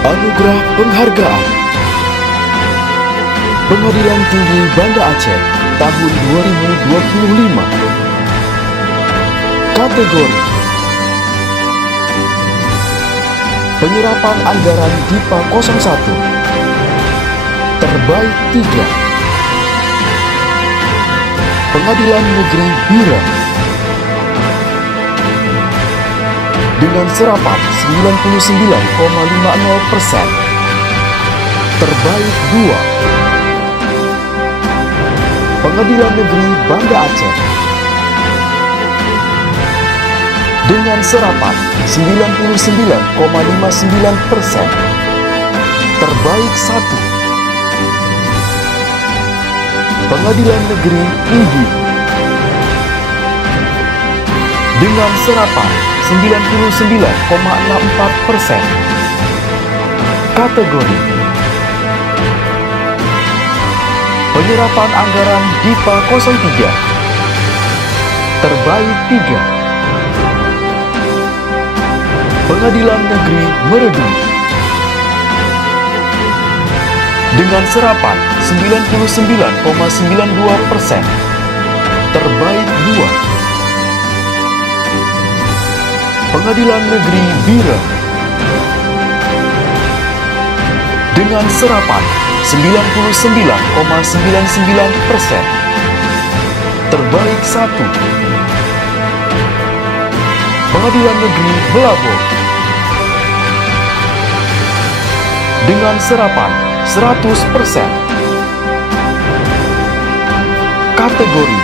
Anugerah Penghargaan Pengadilan Tinggi Banda Aceh tahun 2025. Kategori Penyerapan Anggaran DIPA 01 Terbaik 3, Pengadilan Negeri Bira dengan serapan 99,50%. Terbaik 2, Pengadilan Negeri Banda Aceh dengan serapan 99,59%. Terbaik 1, Pengadilan Negeri Igi dengan serapan 99,64%. Kategori Penyerapan Anggaran DIPA 03 Terbaik 3, Pengadilan Negeri Meredu dengan serapan 99,92%. Terbaik 2, Pengadilan Negeri Bira dengan serapan 99,99%. Terbaik 1, Pengadilan Negeri Belabong dengan serapan 100%. Kategori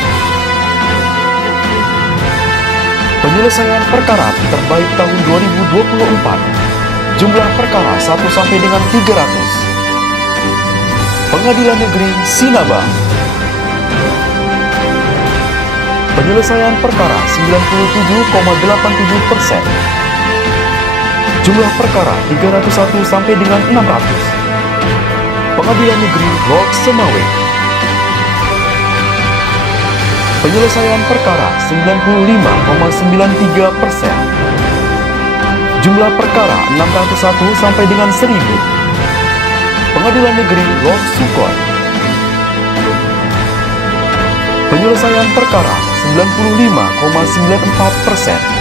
Penyelesaian Perkara Terbaik tahun 2024. Jumlah perkara 1 sampai dengan 300. Pengadilan Negeri Sinabang. Penyelesaian perkara 97,87%. Jumlah perkara 301 sampai dengan 600. Pengadilan Negeri Lok Semawe. Penyelesaian perkara 95,93%. Jumlah perkara 601 sampai dengan 1000. Pengadilan Negeri Lok Sukon. Penyelesaian perkara 95,94%.